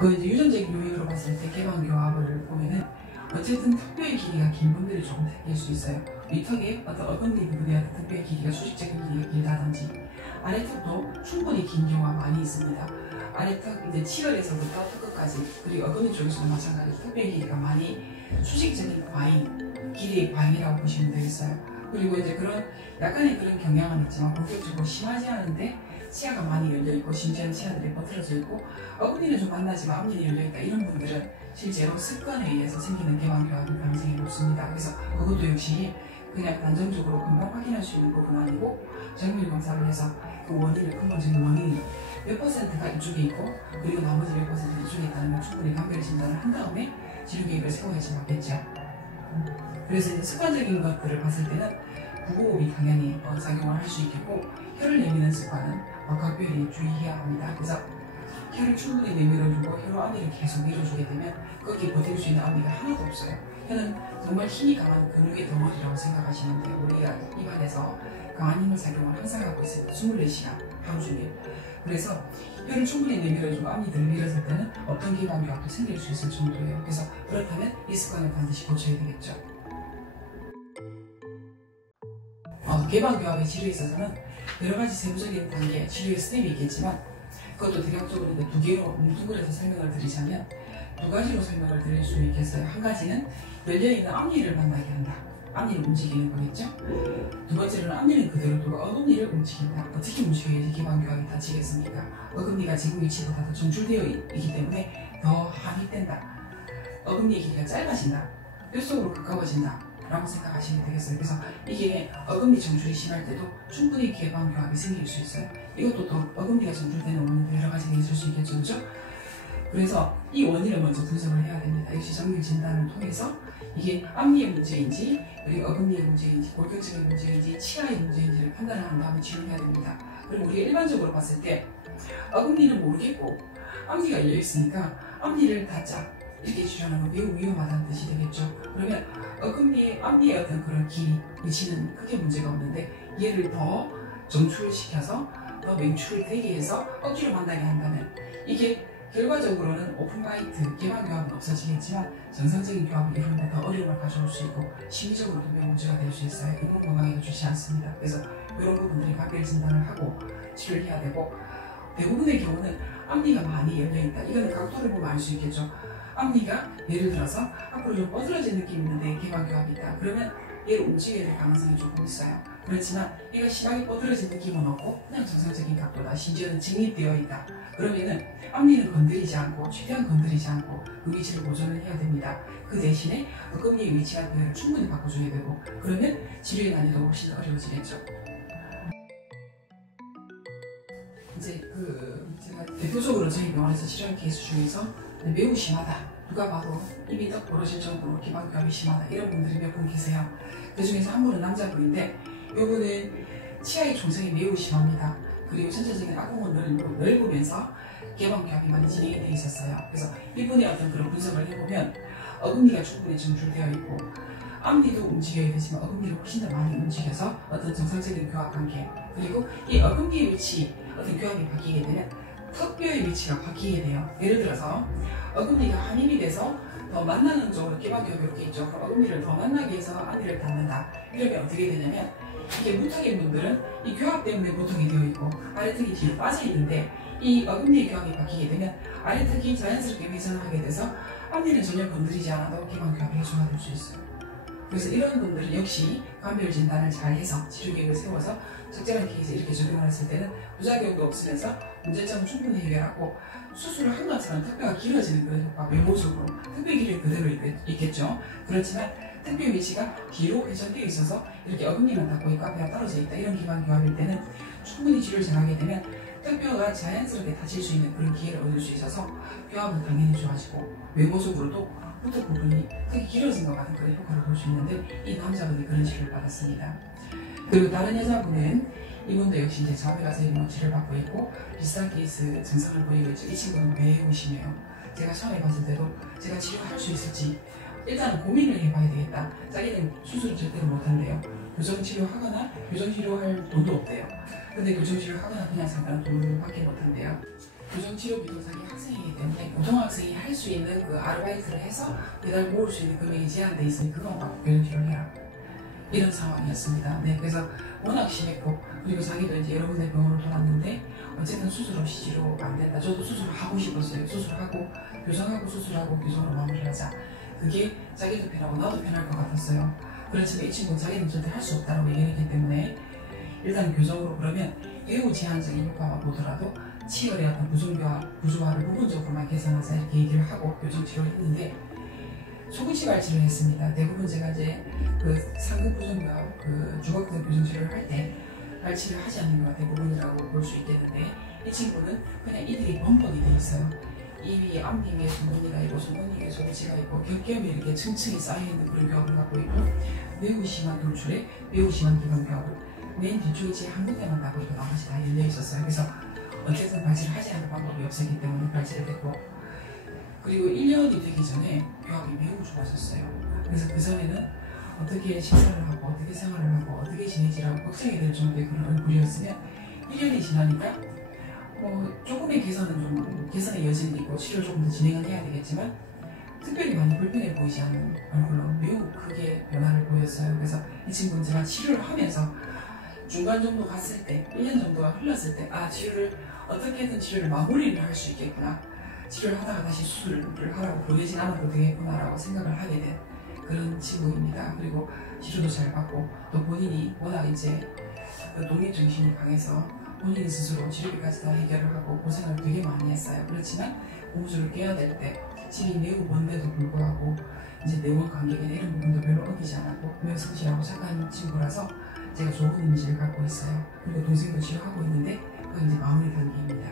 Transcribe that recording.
그 이제 유전적 요인으로 봤을 때 개방교합을 보면은 어쨌든 턱뼈의 길이가 긴 분들이 조금 생길 수 있어요. 위턱에 어떤 어금니 부분에 어떤 턱뼈의 길이가 수직적인 길이가 길다든지, 아래턱도 충분히 긴 경우가 많이 있습니다. 아래턱 이제 치열에서부터 턱끝까지, 그리고 어금니 쪽에서도 마찬가지로 턱뼈의 길이가 많이 수직적인 과잉, 길이의 과잉이라고 보시면 되겠어요. 그리고 이제 그런 약간의 그런 경향은 있지만 본격적으로 심하지 않은데 치아가 많이 열려있고 심지어는 치아들이 버틀어져 있고 어금니는 좀 만나지만 앞니는 열려있다, 이런 분들은 실제로 습관에 의해서 생기는 개방교합일 가능성이 높습니다. 그래서 그것도 역시 그냥 단정적으로 금방 확인할 수 있는 부분은 아니고 정밀 검사를 해서 그 원인을, 근본적인 원인이 몇 퍼센트가 이쪽에 있고 그리고 나머지 몇 퍼센트 이쪽에 있다는 걸 충분히 감별 진단을 한 다음에 치료 계획을 세워야지 맞겠죠. 그래서 이제 습관적인 것들을 봤을 때는 부호흡이 당연히 작용을 할 수 있겠고, 혀를 내미는 습관은 각별히 주의해야 합니다. 그래서 혀를 충분히 내밀어주고 혀로 앞니를 계속 밀어주게 되면 거기에 버틸 수 있는 앞니가 하나도 없어요. 혀는 정말 힘이 강한 근육의 덩어리라고 생각하시면 돼요. 우리가 입안에서 강한 힘을 작용을 항상 하고 있어요. 24시간 하루 종일. 그래서 혀를 충분히 내밀어주고 앞니 덜 밀었을 때는 어떤 개방교합도 생길 수 있을 정도예요. 그래서 그렇다면 이 습관을 반드시 고쳐야 되겠죠. 개방교합의 치료에 있어서는 여러 가지 세부적인 단계, 치료의 스텝이 있겠지만 그것도 대략적으로 두 개로 뭉뚱그려서 설명을 드리자면 두 가지로 설명을 드릴 수 있겠어요. 한 가지는 열려있는 앞니를 만나게 한다. 앞니를 움직이는 거겠죠. 두 번째로는 앞니는 그대로 두고 어금니를 움직인다. 어떻게 움직여야지 개방교합이 닫히겠습니까? 어금니가 지금 위치보다 더 정출되어 있기 때문에 더 함입된다. 어금니의 길이가 짧아진다. 뼛속으로 가까워진다 라고 생각하시면 되겠어요. 그래서 이게 어금니 정출이 심할 때도 충분히 개방교합이 생길 수 있어요. 이것도 또 어금니가 정출되는 원인도 여러 가지가 있을 수 있겠죠, 그죠? 그래서 이 원인을 먼저 분석을 해야 됩니다. 역시 정밀 진단을 통해서 이게 앞니의 문제인지, 그리고 어금니의 문제인지, 골격적인 문제인지, 치아의 문제인지를 판단을 한 다음에 치료해야 됩니다. 그리고 우리가 일반적으로 봤을 때 어금니는 모르겠고 앞니가 열려있으니까 앞니를 닫자, 이렇게 치료하는 건 매우 위험하다는 뜻이 되겠죠. 그러면 어금니의 앞니의 어떤 그런 길이, 위치는 크게 문제가 없는데 얘를 더 정출시켜서 더 맹출을 되게 해서 억지로 만나게 한다면 이게 결과적으로는 오픈마이트, 개방교합은 없어지겠지만 정상적인 교합을 이루는데 더 어려움을 가져올 수 있고 심리적으로도 매우 문제가 될 수 있어요. 인공 건강에도 좋지 않습니다. 그래서 이런 부분들이 각별 진단을 하고 치료를 해야 되고, 대부분의 경우는 앞니가 많이 열려있다. 이거는 각도를 보면 알 수 있겠죠. 앞니가 예를 들어서 앞으로 좀 뻗어진 느낌이 있는데 개방교합이 있다. 그러면 얘를 움직여야 될 가능성이 조금 있어요. 그렇지만 얘가 심하게 뻗어진 느낌은 없고 그냥 정상적인 각도다. 심지어는 직립되어 있다. 그러면은 앞니는 건드리지 않고, 최대한 건드리지 않고 그 위치를 보존을 해야 됩니다. 그 대신에 어금니의 위치와 그대로 충분히 바꿔줘야 되고, 그러면 치료의 난이도가 훨씬 어려워지겠죠. 이제 제가 대표적으로 저희 병원에서 치료한 케이스 중에서 매우 심하다, 누가 봐도 입이 떡 벌어질 정도로 개방교합이 심하다, 이런 분들이 몇 분 계세요. 그 중에서 한 분은 남자분인데 이분은 치아의 종성이 매우 심합니다. 그리고 전체적인 악공은 넓으면서 개방교합이 많이 진행이 되어 있었어요. 그래서 이분의 어떤 그런 분석을 해보면 어금니가 충분히 정출되어 있고 앞니도 움직여야 되지만 어금니를 훨씬 더 많이 움직여서 어떤 정상적인 교합 관계, 그리고 이 어금니의 위치, 어떤 교합이 바뀌게 되면 턱뼈의 위치가 바뀌게 돼요. 예를 들어서 어금니가 함입이 돼서 더 만나는 쪽으로 개방교합이 이렇게 있죠. 그럼 어금니를 더 만나게 해서 앞니를 닫는다. 이러면 어떻게 되냐면 이게 무턱인 분들은 이 교합 때문에 무턱이 되어 있고 아래턱이 뒤로 빠져 있는데 이 어금니의 교합이 바뀌게 되면 아래턱이 자연스럽게 회전을 하게 돼서 앞니를 전혀 건드리지 않아도 개방교합이 해소가 될 수 있어요. 그래서 이런 분들은 역시 감별 진단을 잘 해서 치료 계획을 세워서 적절한 케이스에 이렇게 적용을 했을 때는 부작용도 없으면서 문제점을 충분히 해결하고 수술을 한 것처럼 턱뼈가 길어지는 그런 효과, 외모적으로 턱뼈 길이는 그대로 있겠죠. 그렇지만 턱뼈 위치가 뒤로 회전되어 있어서 이렇게 어금니만 닿고 있고 앞에가 떨어져 있다, 이런 기반교합일 때는 충분히 치료를 잘하게 되면 턱뼈가 자연스럽게 다칠 수 있는 그런 기회를 얻을 수 있어서 교합은 당연히 좋아지고 외모적으로도 후턱 부분이 되게 길어진 것 같은 그런 효과를 볼 수 있는데 이 남자분이 그런 치료를 받았습니다. 그리고 다른 여자분은 이분도 역시 이제 자폐가 세리모 치료를 받고 있고 비슷한 케이스 증상을 보이고 있죠. 이 친구는 매우 심해요. 제가 처음에 봤을 때도 제가 치료할 수 있을지 일단은 고민을 해봐야 되겠다. 자기는 수술을 절대로 못한대요. 교정치료하거나 교정치료할 돈도 없대요. 근데 교정치료하거나 그냥 잠깐 돈을 받게 못한대요. 교정치료비도 자기 학생이기 때문에 고등학생이 할 수 있는 그 아르바이트를 해서 매달 모을 수 있는 금액이 제한돼 있으니 그건 갖고 교정치료를 해라. 이런 상황이었습니다. 네, 그래서 워낙 심했고, 그리고 자기도 이제 여러 군데 병원을 돌았는데 어쨌든 수술 없이 치료가 안 된다. 저도 수술을 하고 싶었어요. 수술하고 교정하고 수술하고 교정으로 마무리하자. 그게 자기도 편하고 나도 편할 것 같았어요. 그렇지만 이 친구는 자기는 절대 할 수 없다고 얘기했기 때문에 일단 교정으로 그러면 매우 제한적인 효과만 보더라도 치열의 어떤 부조화를 부분적으로만 개선하자 이렇게 얘기를 하고 교정치료를 했는데 초기치 발치를 했습니다. 대부분 제가 이제 그 상급 부정과 그 중학생 교정치료를 할 때 발치를 하지 않는 경우가 대부분이라고 볼 수 있겠는데 이 친구는 그냥 이들이 번복이 돼 있어요. 이 앞니에 송곳니가 있고 송곳니에 소치가 있고 겹겹이 이렇게 층층이 쌓여있는 그런 벽을 갖고 있고 매우 심한 돌출에 매우 심한 기관벽을 맨 뒤쪽에 제 한 군데만 나고 있고 나머지 다 열려 있었어요. 그래서 어쨌든 발치를 하지 않는 방법이 없었기 때문에 발치를 했고 그리고 1년이 되기 전에 교합이 매우 좋아졌어요. 그래서 그 전에는 어떻게 식사를 하고 어떻게 생활을 하고 어떻게 지내지라고 걱정이 될 정도의 그런 얼굴이었으면 1년이 지나니까 조금의 개선의 여지는 있고 치료를 조금 더 진행은 해야 되겠지만 특별히 많이 불편해 보이지 않는 얼굴로 매우 크게 변화를 보였어요. 그래서 이 친구는 제가 치료를 하면서 중간 정도 갔을 때 1년 정도가 흘렀을 때 치료를 어떻게든 치료를 마무리를 할 수 있겠구나. 치료를 하다가 다시 수술을 하라고 보내진 않아도 되겠구나라고 생각을 하게 된 그런 친구입니다. 그리고 치료도 잘 받고 또 본인이 워낙 이제 독립정신이 강해서 본인 스스로 치료비까지 다 해결을 하고 고생을 되게 많이 했어요. 그렇지만 고무줄을 껴야 될 때 집이 매우 먼데도 불구하고 이제 내원 관계나 이런 부분도 별로 어기지 않았고 매우 성실하고 착한 친구라서 제가 좋은 이미지를 갖고 있어요. 그리고 동생도 치료하고 있는데 그건 이제 마무리 단계입니다.